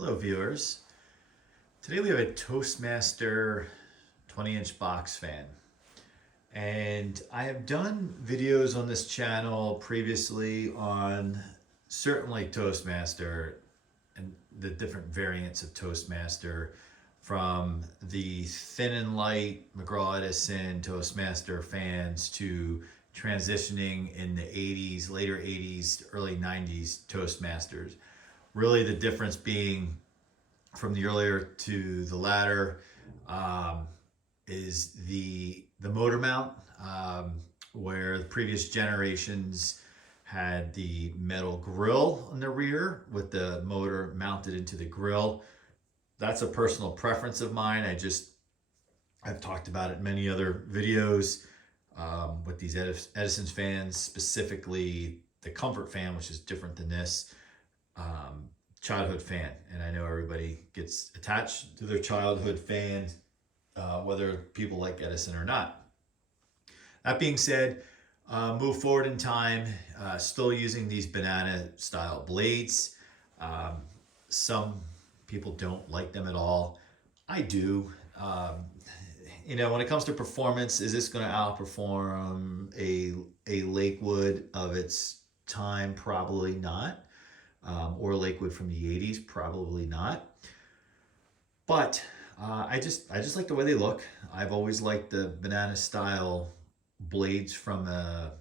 Hello viewers. Today we have a Toastmaster 20-inch box fan. And I have done videos on this channel previously on certainly Toastmaster and the different variants of Toastmaster, from the thin and light McGraw-Edison Toastmaster fans to transitioning in the 80s, later 80s, early 90s Toastmasters. Really the difference being from the earlier to the latter is the motor mount, where the previous generations had the metal grill on the rear with the motor mounted into the grill. That's a personal preference of mine. I've talked about it in many other videos with these Edison fans, specifically the comfort fan, which is different than this. Childhood fan, and I know everybody gets attached to their childhood fan, whether people like Edison or not. That being said, move forward in time, still using these banana style blades. Some people don't like them at all. I do. When it comes to performance, is this going to outperform a Lakewood of its time? Probably not. Or Lakewood from the 80s, probably not. But I just like the way they look. I've always liked the banana style blades from a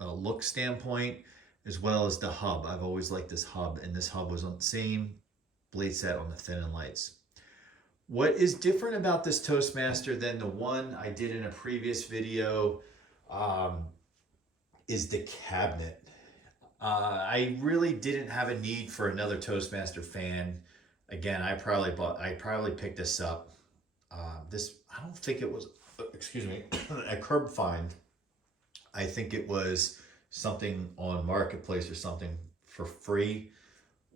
look standpoint, as well as the hub. I've always liked this hub, and this hub was on the same blade set on the thin and lights. What is different about this Toastmaster than the one I did in a previous video is the cabinet. I really didn't have a need for another Toastmaster fan. Again, I probably picked this up. I don't think it was, at Curb Find. I think it was something on Marketplace or something for free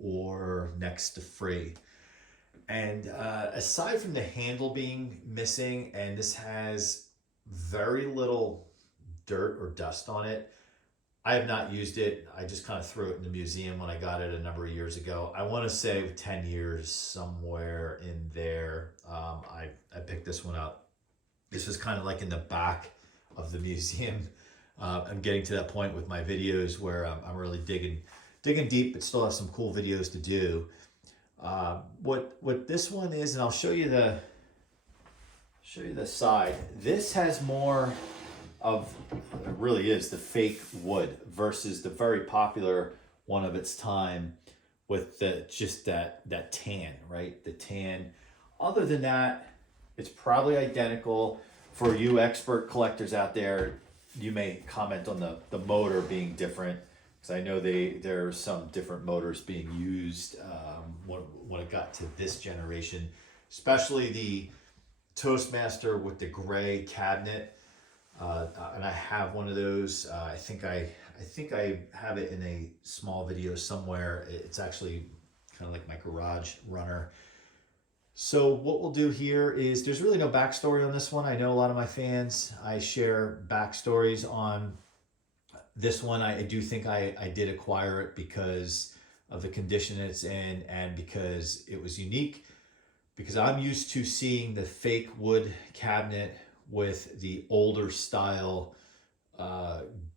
or next to free. And aside from the handle being missing, and this has very little dirt or dust on it, I have not used it. I just kind of threw it in the museum when I got it a number of years ago. I want to say 10 years, somewhere in there. I picked this one up. This was kind of like in the back of the museum. I'm getting to that point with my videos where I'm really digging deep, but still have some cool videos to do. What this one is, and I'll show you the side. This has more of, it really is the fake wood versus the very popular one of its time with that tan, right? The tan. Other than that, it's probably identical. For you expert collectors out there, you may comment on the motor being different, because I know there are some different motors being used when it got to this generation, especially the Toastmaster with the gray cabinet. And I have one of those. I think I have it in a small video somewhere. It's actually kind of like my garage runner. So what we'll do here is, there's really no backstory on this one. I know a lot of my fans, I share backstories on this one. I do think I did acquire it because of the condition it's in, and because it was unique, because I'm used to seeing the fake wood cabinet with the older style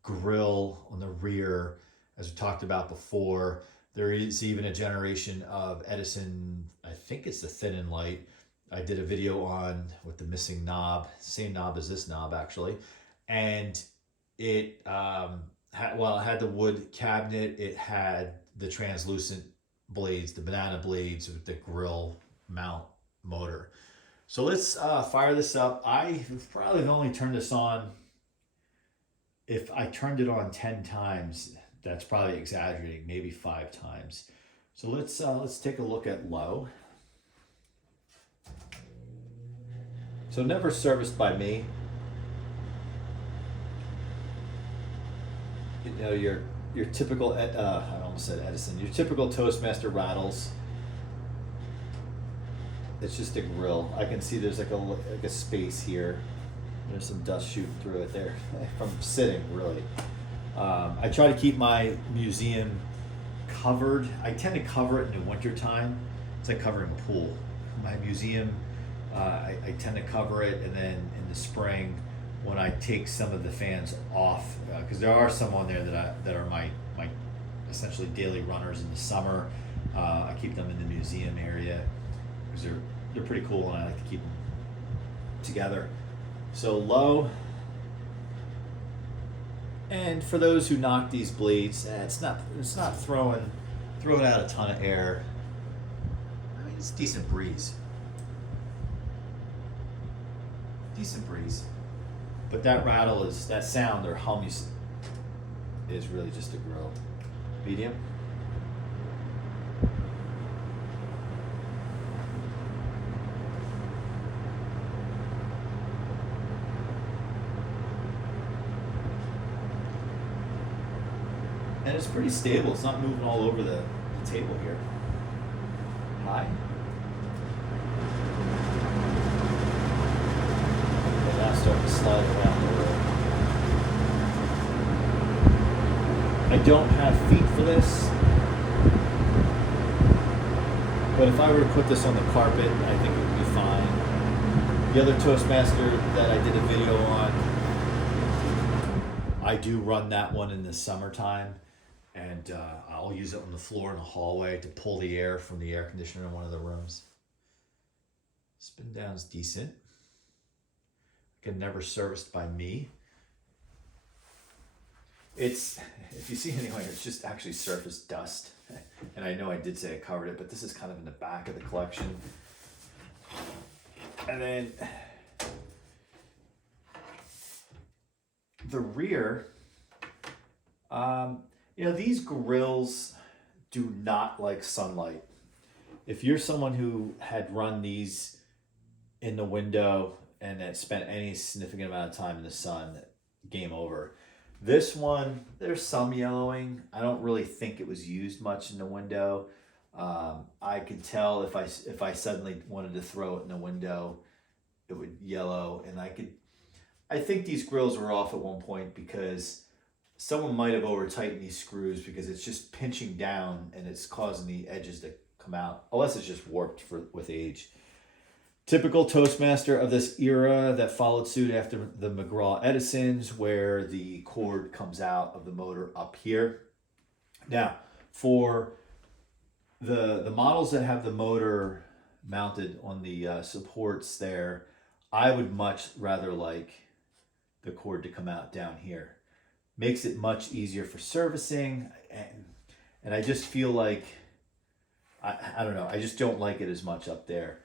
grill on the rear, as we talked about before. There is even a generation of Edison, I think it's the thin and light, I did a video on with the missing knob, same knob as this knob actually, and it had the wood cabinet, it had the translucent blades, the banana blades with the grill mount motor. So let's fire this up. I probably have only turned this on, if I turned it on 10 times, that's probably exaggerating, maybe 5 times. So let's take a look at low. So never serviced by me. You know, your typical, I almost said Edison, your typical Toastmaster rattles. It's just a grill. I can see there's like a space here. There's some dust shooting through it there from sitting, really. I try to keep my museum covered. I tend to cover it in the wintertime. It's like covering a pool. My museum, I tend to cover it, and then in the spring, when I take some of the fans off, because there are some on there that are my essentially daily runners in the summer. I keep them in the museum area because they're pretty cool, and I like to keep them together. So low. And for those who knock these blades, it's not throwing out a ton of air. I mean, it's a decent breeze. But that that sound or hum is really just a grill. Medium. And it's pretty stable. It's not moving all over the table here. High. And now start to slide around the room. I don't have feet for this, but if I were to put this on the carpet, I think it would be fine. The other Toastmaster that I did a video on, I do run that one in the summertime, and I'll use it on the floor in the hallway to pull the air from the air conditioner in one of the rooms. Spin down's decent. Again, never serviced by me. If you see anywhere, it's just actually surface dust. And I know I did say I covered it, but this is kind of in the back of the collection. And then the rear, these grills do not like sunlight. If you're someone who had run these in the window and had spent any significant amount of time in the sun, game over. This one, there's some yellowing. I don't really think it was used much in the window. I could tell if I suddenly wanted to throw it in the window, it would yellow. And I think these grills were off at one point because someone might have over tightened these screws because it's just pinching down and it's causing the edges to come out, unless it's just warped with age. Typical Toastmaster of this era that followed suit after the McGraw-Edisons, where the cord comes out of the motor up here. Now, for the models that have the motor mounted on the supports there, I would much rather like the cord to come out down here. Makes it much easier for servicing, and I just feel like, I don't know, I just don't like it as much up there.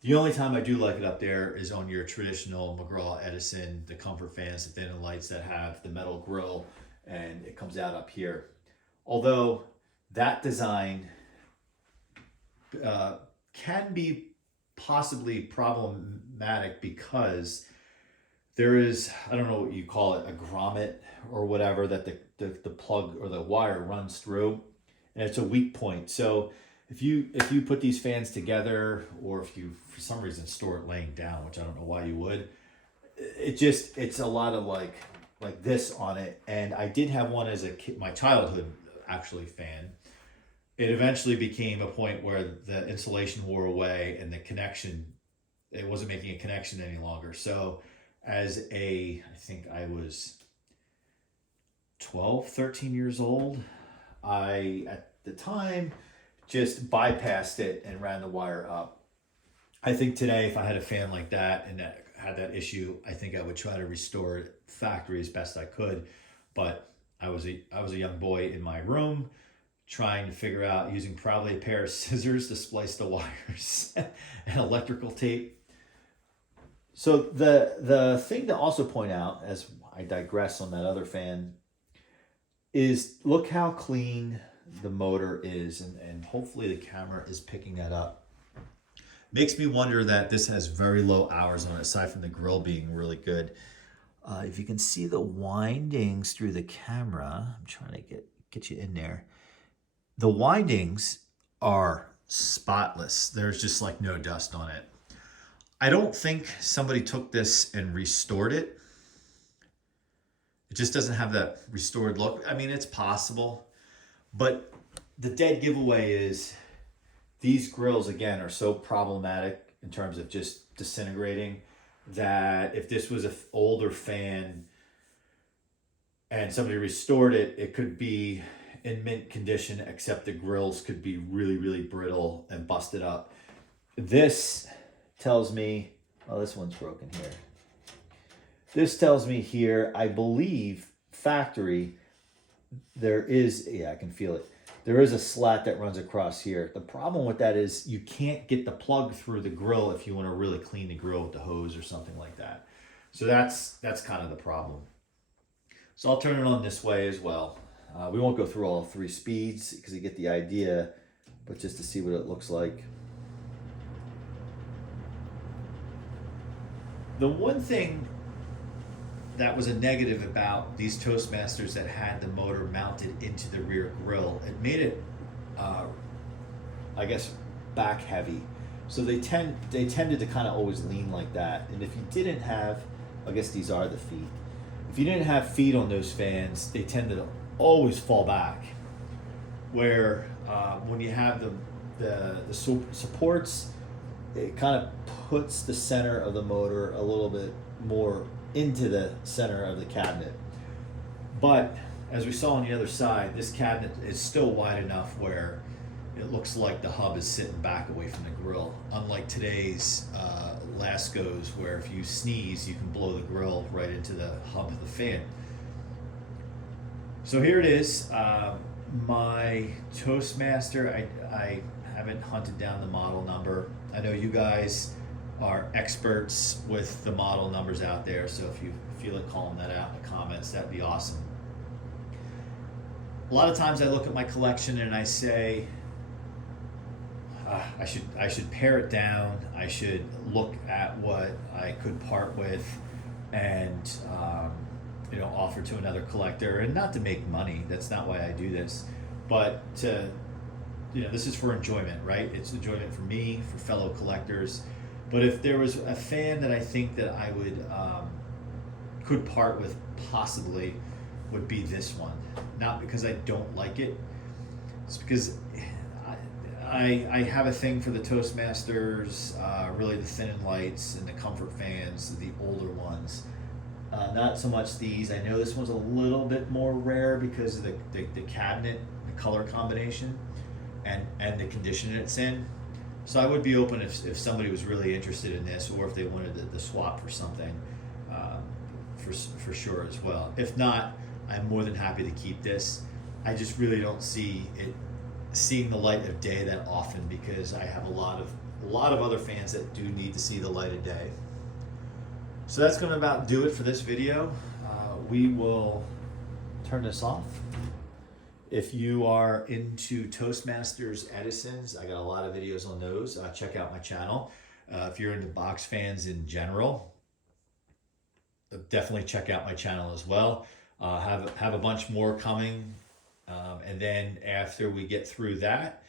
The only time I do like it up there is on your traditional McGraw-Edison, the comfort fans, the thin and lights that have the metal grill, and it comes out up here. Although that design can be possibly problematic because there is, I don't know what you call it, a grommet or whatever that the plug or the wire runs through, and it's a weak point. So if you put these fans together, or if you for some reason store it laying down, which I don't know why you would, it's a lot of like this on it. And I did have one as a kid, my childhood actually fan. It eventually became a point where the insulation wore away and the connection, it wasn't making a connection any longer. So I think I was 12, 13 years old, I, at the time, just bypassed it and ran the wire up. I think today, if I had a fan like that and that had that issue, I think I would try to restore it factory as best I could. But I was a young boy in my room trying to figure out, using probably a pair of scissors to splice the wires and electrical tape. So the thing to also point out, as I digress on that other fan, is look how clean the motor is, and hopefully the camera is picking that up. Makes me wonder that this has very low hours on it, aside from the grill being really good. If you can see the windings through the camera, I'm trying to get you in there. The windings are spotless. There's just like no dust on it. I don't think somebody took this and restored it. It just doesn't have that restored look. I mean, it's possible, but the dead giveaway is these grills, again, are so problematic in terms of just disintegrating that if this was an older fan and somebody restored it, it could be in mint condition, except the grills could be really, really brittle and busted up. This tells me, oh, this one's broken here. This tells me here, I believe, factory, there is, yeah, I can feel it. There is a slat that runs across here. The problem with that is you can't get the plug through the grill if you want to really clean the grill with the hose or something like that. So that's kind of the problem. So I'll turn it on this way as well. We won't go through all 3 speeds because you get the idea, but just to see what it looks like. The one thing that was a negative about these Toastmasters that had the motor mounted into the rear grill, it made it, I guess, back heavy. So they tended to kind of always lean like that. And if you didn't have, I guess these are the feet. If you didn't have feet on those fans, they tended to always fall back. Where when you have the supports, it kind of puts the center of the motor a little bit more into the center of the cabinet. But as we saw on the other side, this cabinet is still wide enough where it looks like the hub is sitting back away from the grill. Unlike today's Lascos, where if you sneeze, you can blow the grill right into the hub of the fan. So here it is, my Toastmaster. I haven't hunted down the model number. I know you guys are experts with the model numbers out there, so if you feel like calling that out in the comments, that'd be awesome. A lot of times I look at my collection and I say, I should pare it down. I should look at what I could part with and offer to another collector, and not to make money. That's not why I do this, but to, this is for enjoyment, right? It's enjoyment for me, for fellow collectors. But if there was a fan that I think that I would could part with, possibly, would be this one. Not because I don't like it. It's because I have a thing for the Toastmasters, really the thin and lights and the comfort fans, the older ones. Not so much these. I know this one's a little bit more rare because of the cabinet, the color combination, and the condition it's in. So I would be open if somebody was really interested in this, or if they wanted the swap for something, for sure as well. If not, I'm more than happy to keep this. I just really don't see it seeing the light of day that often, because I have a lot of other fans that do need to see the light of day. So that's going to about do it for this video. We will turn this off. If you are into Toastmasters Edisons, I got a lot of videos on those. Check out my channel. If you're into box fans in general, definitely check out my channel as well. Have a bunch more coming. And then after we get through that,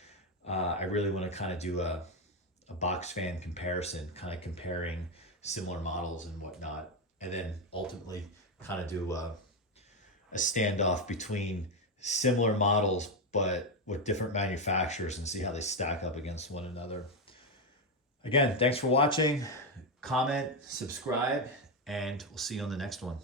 I really want to kind of do a box fan comparison, kind of comparing similar models and whatnot. And then ultimately kind of do a standoff between similar models but with different manufacturers and see how they stack up against one another. Again, thanks for watching. Comment, subscribe, and we'll see you on the next one.